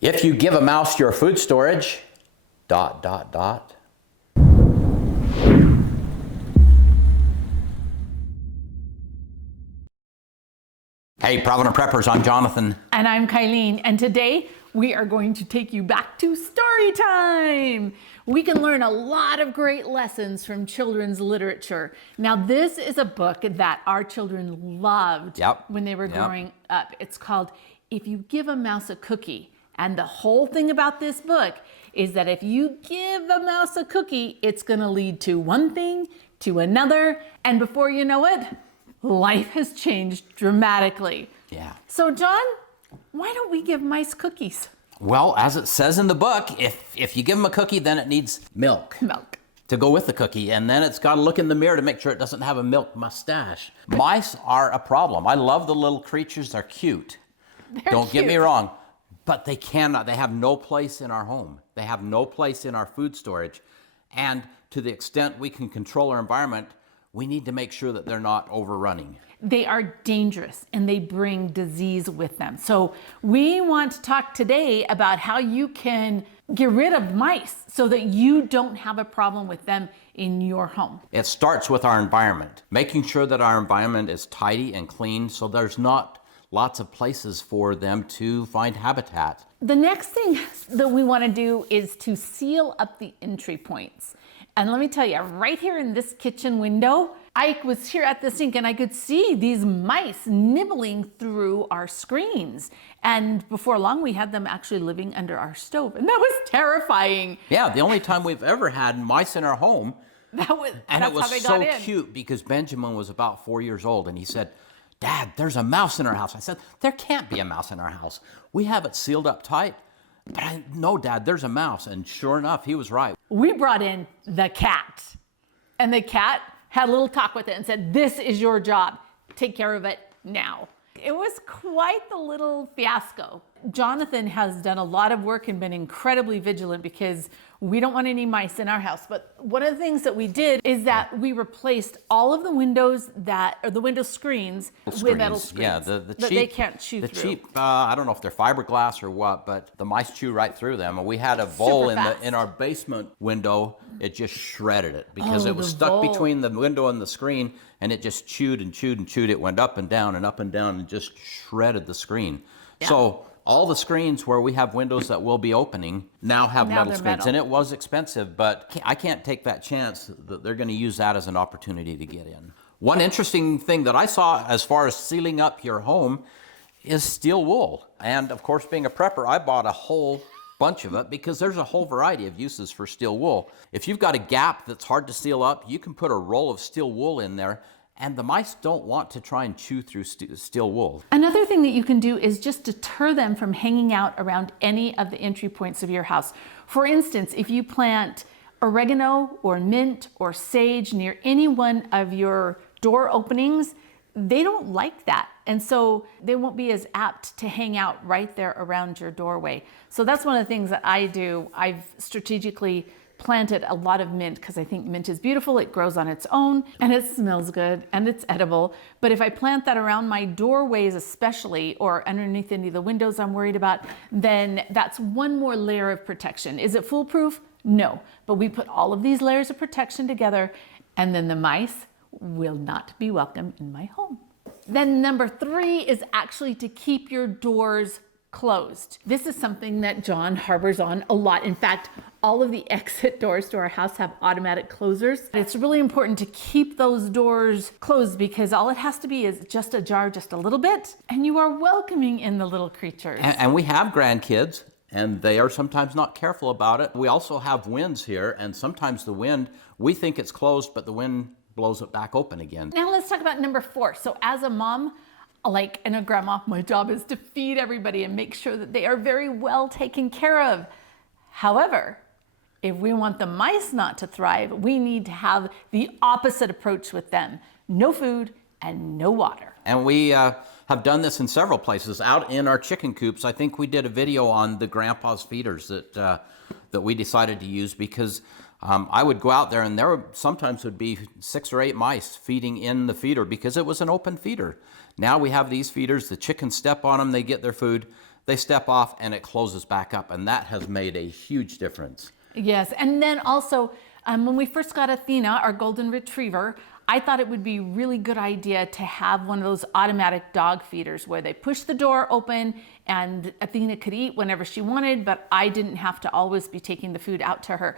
If you give a mouse your food storage, ... Hey, Provident Preppers, I'm Jonathan. And I'm Kylene, and today we are going to take you back to story time. We can learn a lot of great lessons from children's literature. Now, this is a book that our children loved when they were growing up. It's called If You Give a Mouse a Cookie. And the whole thing about this book is that if you give a mouse a cookie, it's gonna lead to one thing, to another, and before you know it, life has changed dramatically. Yeah. So John, why don't we give mice cookies? Well, as it says in the book, if you give them a cookie, then it needs milk. Milk. To go with the cookie, and then it's got to look in the mirror to make sure it doesn't have a milk mustache. Mice are a problem. I love the little creatures, they're cute. Don't get me wrong, but they have no place in our home. They have no place in our food storage. And to the extent we can control our environment, we need to make sure that they're not overrunning. They are dangerous and they bring disease with them. So we want to talk today about how you can get rid of mice so that you don't have a problem with them in your home. It starts with our environment, making sure that our environment is tidy and clean so there's not lots of places for them to find habitat. The next thing that we want to do is to seal up the entry points. And let me tell you, right here in this kitchen window, I was here at the sink and I could see these mice nibbling through our screens. And before long, we had them actually living under our stove. And that was terrifying. Yeah, the only time we've ever had mice in our home. That's it was so cute because Benjamin was about 4 years old and he said, "Dad, there's a mouse in our house." I said, "There can't be a mouse in our house. We have it sealed up tight." But no, Dad, there's a mouse. And sure enough, he was right. We brought in the cat. And the cat had a little talk with it and said, "This is your job. Take care of it now." It was quite the little fiasco. Jonathan has done a lot of work and been incredibly vigilant because we don't want any mice in our house. But one of the things that we did is that we replaced all of the windows the window screens with metal screens. Yeah, the cheap, that they can't chew through. The cheap, I don't know if they're fiberglass or what, but the mice chew right through them. And we had a vole in our basement window. It just shredded it because it was stuck between the window and the screen, and it just chewed and chewed and chewed. It went up and down and just shredded the screen. Yeah. So all the screens where we have windows that will be opening now have metal screens. And it was expensive, but I can't take that chance that they're going to use that as an opportunity to get in. One interesting thing that I saw as far as sealing up your home is steel wool. And of course, being a prepper, I bought a whole bunch of it because there's a whole variety of uses for steel wool. If you've got a gap that's hard to seal up, you can put a roll of steel wool in there, and the mice don't want to try and chew through steel wool. Another thing that you can do is just deter them from hanging out around any of the entry points of your house. For instance, if you plant oregano or mint or sage near any one of your door openings, they don't like that. And so they won't be as apt to hang out right there around your doorway. So that's one of the things that I do. I've strategically planted a lot of mint because I think mint is beautiful. It grows on its own and it smells good and it's edible. But if I plant that around my doorways especially, or underneath any of the windows I'm worried about, then that's one more layer of protection. Is it foolproof? No. But we put all of these layers of protection together and then the mice will not be welcome in my home. Then number 3 is actually to keep your doors closed. This is something that John harbors on a lot. In fact, all of the exit doors to our house have automatic closers. It's really important to keep those doors closed because all it has to be is just ajar just a little bit and you are welcoming in the little creatures. And we have grandkids and they are sometimes not careful about it. We also have winds here, and sometimes the wind, we think it's closed, but the wind blows it back open again. Now let's talk about number 4. So as a mom, and a grandma, my job is to feed everybody and make sure that they are very well taken care of. However, if we want the mice not to thrive, we need to have the opposite approach with them. No food and no water. And we have done this in several places. Out in our chicken coops, I think we did a video on the grandpa's feeders that we decided to use because I would go out there and there sometimes would be 6 or 8 mice feeding in the feeder because it was an open feeder. Now we have these feeders, the chickens step on them, they get their food. they step off and it closes back up, and that has made a huge difference. Yes, and then also when we first got Athena, our golden retriever, I thought it would be a really good idea to have one of those automatic dog feeders where they push the door open and Athena could eat whenever she wanted, but I didn't have to always be taking the food out to her.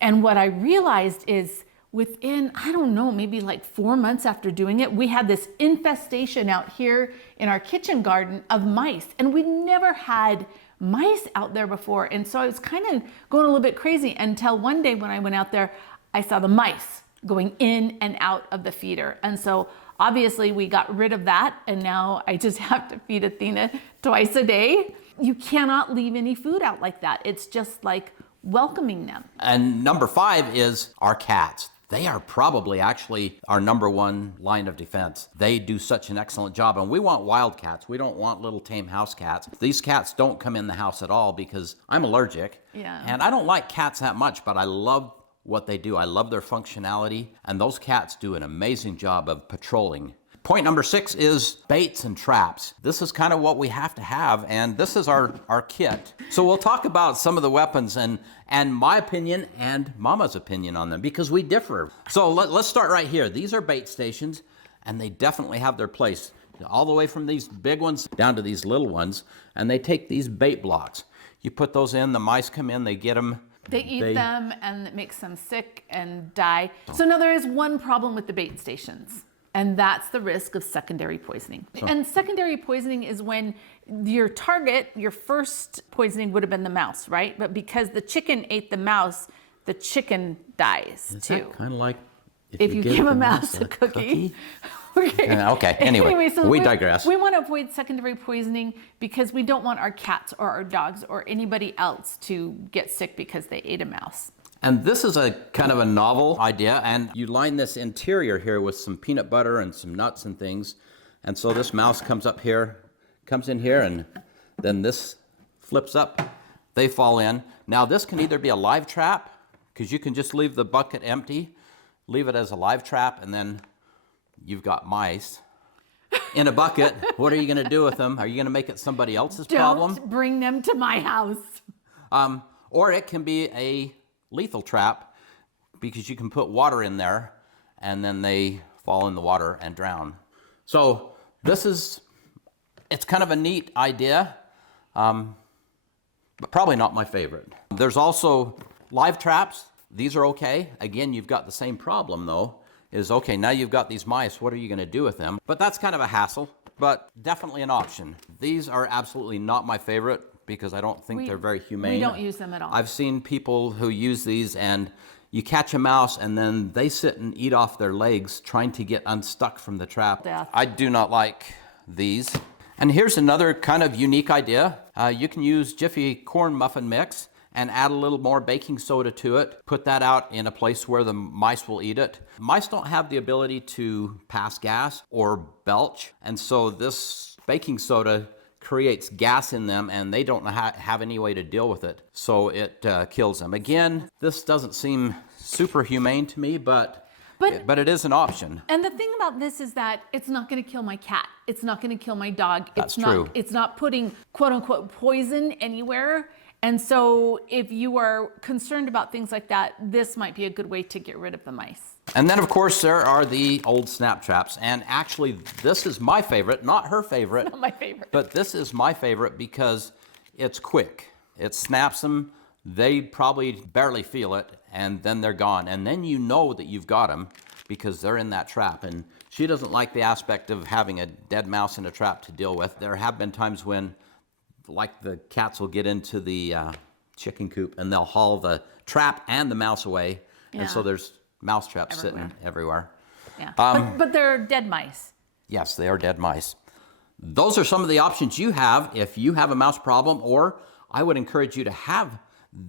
And what I realized is within, I don't know, maybe like 4 months after doing it, we had this infestation out here in our kitchen garden of mice, and we never had mice out there before. And so I was kind of going a little bit crazy until one day when I went out there, I saw the mice going in and out of the feeder. And so obviously we got rid of that, and now I just have to feed Athena twice a day. You cannot leave any food out like that. It's just like welcoming them. And number 5 is our cats. They are probably actually our number 1 line of defense. They do such an excellent job, and we want wild cats. We don't want little tame house cats. These cats don't come in the house at all because I'm allergic. Yeah. And I don't like cats that much, but I love what they do. I love their functionality, and those cats do an amazing job of patrolling. Point number 6 is baits and traps. This is kind of what we have to have, and this is our kit. So we'll talk about some of the weapons and my opinion and Mama's opinion on them, because we differ. So let's start right here. These are bait stations, and they definitely have their place, all the way from these big ones down to these little ones, and they take these bait blocks. You put those in, the mice come in, they get them. They eat them, and it makes them sick and die. So now there is one problem with the bait stations, and that's the risk of secondary poisoning. And secondary poisoning is when your target, your first poisoning would have been the mouse, right? But because the chicken ate the mouse, the chicken dies too. Is that kind of like if you give a mouse a cookie? Okay, anyway, so we digress. We want to avoid secondary poisoning because we don't want our cats or our dogs or anybody else to get sick because they ate a mouse. And this is a kind of a novel idea, and you line this interior here with some peanut butter and some nuts and things. And so this mouse comes up here, comes in here, and then this flips up. They fall in. Now this can either be a live trap, because you can just leave the bucket empty, leave it as a live trap, and then you've got mice in a bucket. What are you going to do with them? Are you going to make it somebody else's problem? Don't bring them to my house. Or it can be a lethal trap, because you can put water in there and then they fall in the water and drown. So it's kind of a neat idea, but probably not my favorite. There's also live traps. These are okay. Again, you've got the same problem though, is okay, now you've got these mice, what are you going to do with them? But that's kind of a hassle, but definitely an option. These are absolutely not my favorite because I don't think they're very humane. We don't use them at all. I've seen people who use these, and you catch a mouse and then they sit and eat off their legs trying to get unstuck from the trap. Death. I do not like these. And here's another kind of unique idea. You can use Jiffy corn muffin mix and add a little more baking soda to it. Put that out in a place where the mice will eat it. Mice don't have the ability to pass gas or belch, and so this baking soda creates gas in them, and they don't have any way to deal with it, so it kills them. Again, this doesn't seem super humane to me, but it is an option. And the thing about this is that it's not going to kill my cat. It's not going to kill my dog. That's true. It's not putting quote unquote poison anywhere. And so if you are concerned about things like that, this might be a good way to get rid of the mice. And then of course there are the old snap traps. And actually this is my favorite, not her favorite. Not my favorite. But this is my favorite because it's quick. It snaps them. They probably barely feel it, and then they're gone. And then you know that you've got them because they're in that trap. And she doesn't like the aspect of having a dead mouse in a trap to deal with. There have been times when, like, the cats will get into the chicken coop and they'll haul the trap and the mouse away. Yeah. And so there's mouse traps sitting everywhere. Yeah. But they're dead mice. Yes, they are dead mice. Those are some of the options you have if you have a mouse problem, or I would encourage you to have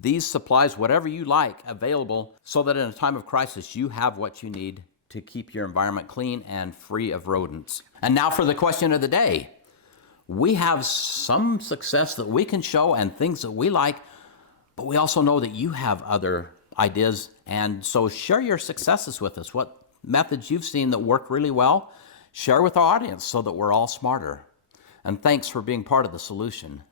these supplies, whatever you like, available so that in a time of crisis you have what you need to keep your environment clean and free of rodents. And now for the question of the day. We have some success that we can show and things that we like, but we also know that you have other ideas, and so share your successes with us. What methods you've seen that work really well, share with our audience so that we're all smarter. And thanks for being part of the solution.